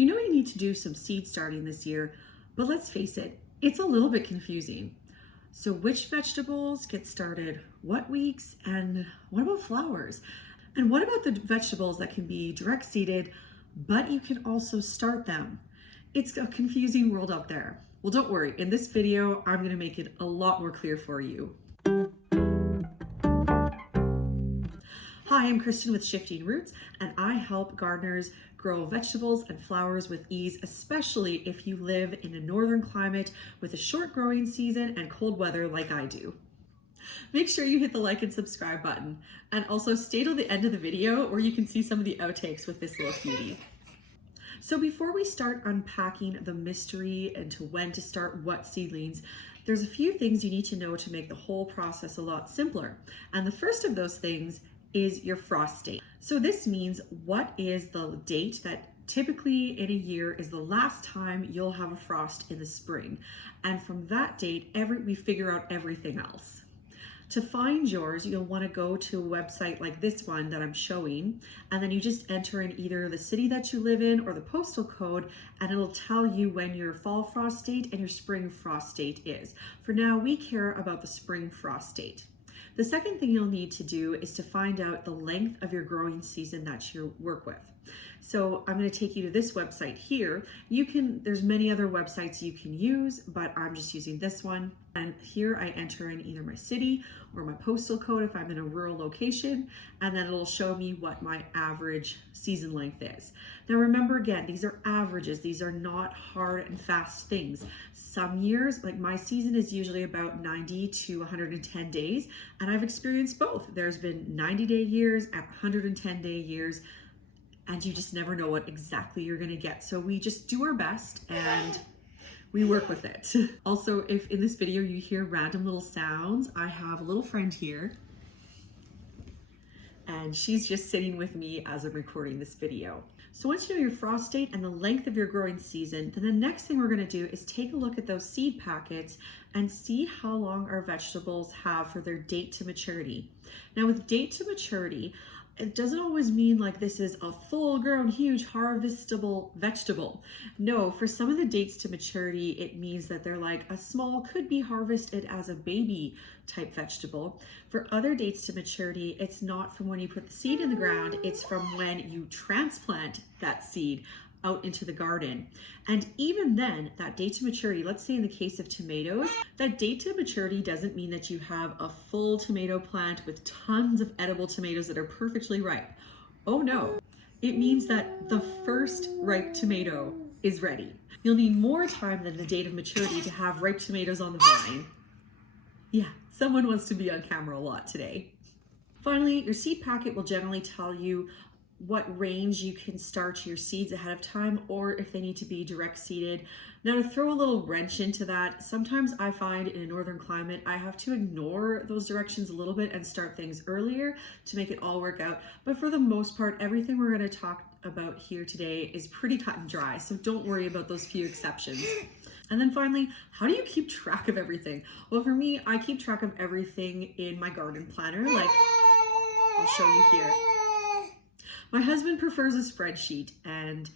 You know you need to do some seed starting this year, but let's face it, it's a little bit confusing. So which vegetables get started what weeks, and what about flowers? And what about the vegetables that can be direct seeded, but you can also start them? It's a confusing world out there. Well, don't worry, in this video, I'm gonna make it a lot more clear for you. Hi, I'm Kristen with Shifting Roots, and I help gardeners grow vegetables and flowers with ease, especially if you live in a northern climate with a short growing season and cold weather like I do. Make sure you hit the like and subscribe button, and also stay till the end of the video where you can see some of the outtakes with this little cutie. So before we start unpacking the mystery into when to start what seedlings, there's a few things you need to know to make the whole process a lot simpler. And the first of those things is your frost date. So this means what is the date that typically in a year is the last time you'll have a frost in the spring. And from that date, we figure out everything else. To find yours, you'll want to go to a website like this one that I'm showing, and then you just enter in either the city that you live in or the postal code, and it'll tell you when your fall frost date and your spring frost date is. For now, we care about the spring frost date. The second thing you'll need to do is to find out the length of your growing season that you work with. So I'm going to take you to this website here. There's many other websites you can use, but I'm just using this one. And here I enter in either my city or my postal code if I'm in a rural location, and then it'll show me what my average season length is. Now remember, again, these are averages. These are not hard and fast things. Some years, like my season is usually about 90 to 110 days, and I've experienced both. There's been 90-day years and 110-day years, and you just never know what exactly you're gonna get. So we just do our best and we work with it. Also, if in this video you hear random little sounds, I have a little friend here, and she's just sitting with me as I'm recording this video. So once you know your frost date and the length of your growing season, then the next thing we're gonna do is take a look at those seed packets and see how long our vegetables have for their date to maturity. Now with date to maturity, it doesn't always mean like this is a full-grown, huge, harvestable vegetable. No, for some of the dates to maturity, it means that they're like a small, could be harvested as a baby type vegetable. For other dates to maturity, it's not from when you put the seed in the ground, it's from when you transplant that seed out into the garden. And even then, that date to maturity, let's say in the case of tomatoes, that date to maturity doesn't mean that you have a full tomato plant with tons of edible tomatoes that are perfectly ripe. Oh no, it means that the first ripe tomato is ready. You'll need more time than the date of maturity to have ripe tomatoes on the vine. Yeah, someone wants to be on camera a lot today. Finally, your seed packet will generally tell you what range you can start your seeds ahead of time, or if they need to be direct seeded. Now to throw a little wrench into that, sometimes I find in a northern climate, I have to ignore those directions a little bit and start things earlier to make it all work out. But for the most part, everything we're going to talk about here today is pretty cut and dry, so don't worry about those few exceptions. And then finally, how do you keep track of everything? Well, for me, I keep track of everything in my garden planner, like I'll show you here. My husband prefers a spreadsheet, and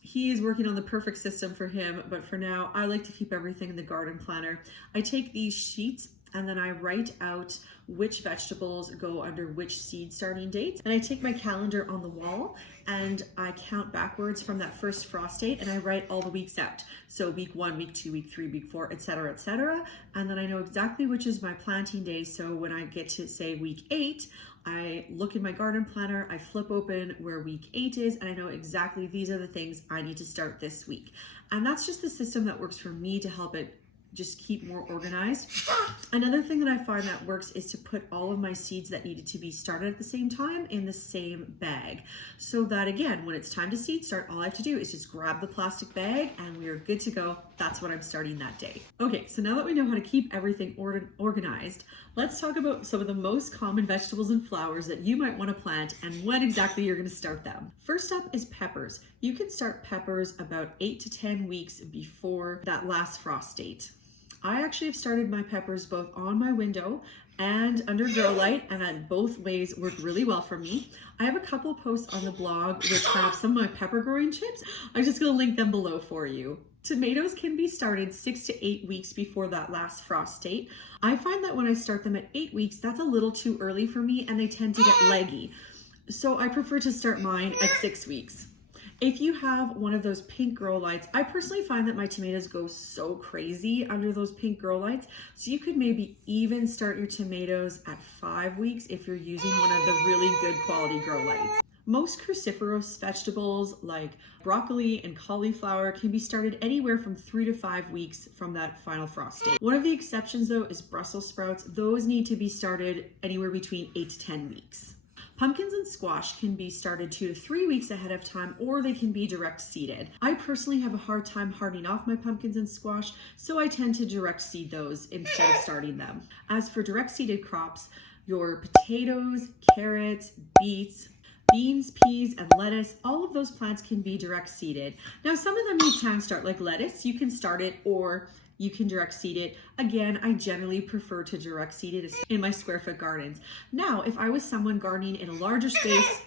he is working on the perfect system for him, but for now, I like to keep everything in the garden planner. I take these sheets and then I write out which vegetables go under which seed starting dates. And I take my calendar on the wall and I count backwards from that first frost date, and I write all the weeks out. So week 1, week 2, week 3, week 4, etc., etc. And then I know exactly which is my planting day. So when I get to say week 8, I look in my garden planner, I flip open where week 8 is, and I know exactly these are the things I need to start this week. And that's just the system that works for me to help it just keep more organized. Another thing that I find that works is to put all of my seeds that needed to be started at the same time in the same bag. So that again, when it's time to seed start, all I have to do is just grab the plastic bag and we are good to go. That's what I'm starting that day. Okay, so now that we know how to keep everything organized, let's talk about some of the most common vegetables and flowers that you might want to plant and when exactly you're going to start them. First up is peppers. You can start peppers about 8 to 10 weeks before that last frost date. I actually have started my peppers both on my window and under grow light, and both ways work really well for me. I have a couple posts on the blog which have some of my pepper growing tips. I'm just gonna link them below for you. Tomatoes can be started 6 to 8 weeks before that last frost date. I find that when I start them at 8 weeks, that's a little too early for me and they tend to get leggy. So I prefer to start mine at 6 weeks. If you have one of those pink grow lights, I personally find that my tomatoes go so crazy under those pink grow lights. So you could maybe even start your tomatoes at 5 weeks if you're using one of the really good quality grow lights. Most cruciferous vegetables like broccoli and cauliflower can be started anywhere from 3 to 5 weeks from that final frost date. One of the exceptions though is Brussels sprouts. Those need to be started anywhere between 8 to 10 weeks. Pumpkins and squash can be started 2 to 3 weeks ahead of time, or they can be direct seeded. I personally have a hard time hardening off my pumpkins and squash, so I tend to direct seed those instead of starting them. As for direct seeded crops, your potatoes, carrots, beets, beans, peas, and lettuce, all of those plants can be direct seeded. Now, some of them you can start, like lettuce, you can start it or you can direct seed it. Again, I generally prefer to direct seed it in my square foot gardens. Now, if I was someone gardening in a larger space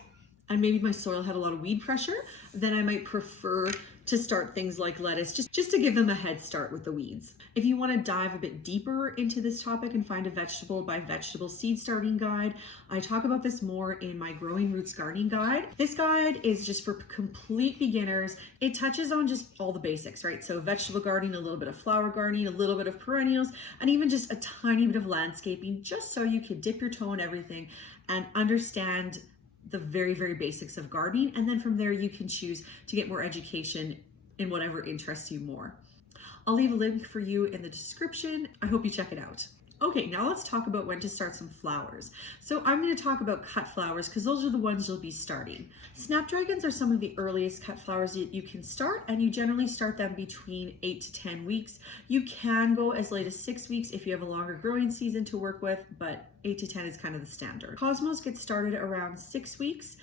and maybe my soil had a lot of weed pressure, then I might prefer to start things like lettuce just to give them a head start with the weeds. If you want to dive a bit deeper into this topic and find a vegetable by vegetable seed starting guide, I talk about this more in my Growing Roots Gardening Guide. This guide is just for complete beginners. It touches on just all the basics, right? So vegetable gardening, a little bit of flower gardening, a little bit of perennials, and even just a tiny bit of landscaping, just so you can dip your toe in everything and understand the very, very basics of gardening. And then from there, you can choose to get more education in whatever interests you more. I'll leave a link for you in the description. I hope you check it out. Okay, now let's talk about when to start some flowers. So I'm going to talk about cut flowers because those are the ones you'll be starting. Snapdragons are some of the earliest cut flowers that you can start, and you generally start them between 8 to 10 weeks. You can go as late as 6 weeks if you have a longer growing season to work with, but 8 to 10 is kind of the standard. Cosmos get started around 6 weeks.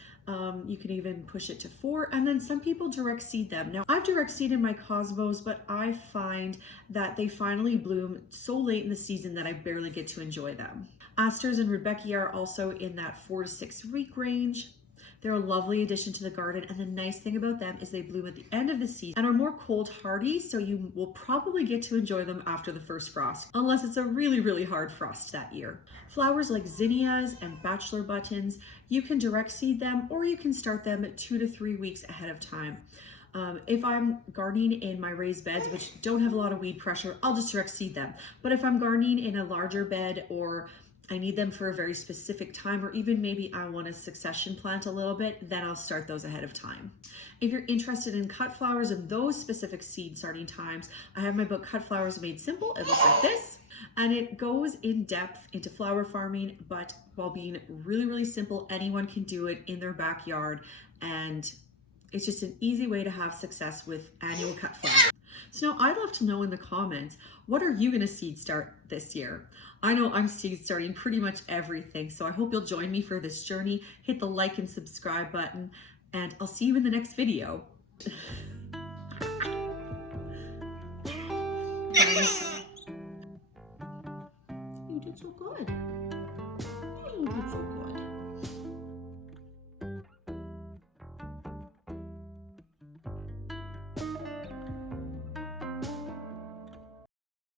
You can even push it to 4, and then some people direct seed them. Now, I've direct seeded my Cosmos, but I find that they finally bloom so late in the season that I barely get to enjoy them. Asters and Rudbeckia are also in that 4 to 6 week range. They're a lovely addition to the garden, and the nice thing about them is they bloom at the end of the season and are more cold hardy, so you will probably get to enjoy them after the first frost, unless it's a really, really hard frost that year. Flowers like zinnias and bachelor buttons, you can direct seed them or you can start them 2 to 3 weeks ahead of time. If I'm gardening in my raised beds, which don't have a lot of weed pressure, I'll just direct seed them. But if I'm gardening in a larger bed or I need them for a very specific time, or even maybe I want to succession plant a little bit, then I'll start those ahead of time. If you're interested in cut flowers and those specific seed starting times, I have my book Cut Flowers Made Simple. It looks like this, and it goes in depth into flower farming, but while being really, really simple. Anyone can do it in their backyard, and it's just an easy way to have success with annual cut flowers. So now I'd love to know in the comments, what are you going to seed start this year? I know I'm seed starting pretty much everything, so I hope you'll join me for this journey. Hit the like and subscribe button, and I'll see you in the next video. You did so good. You did so good.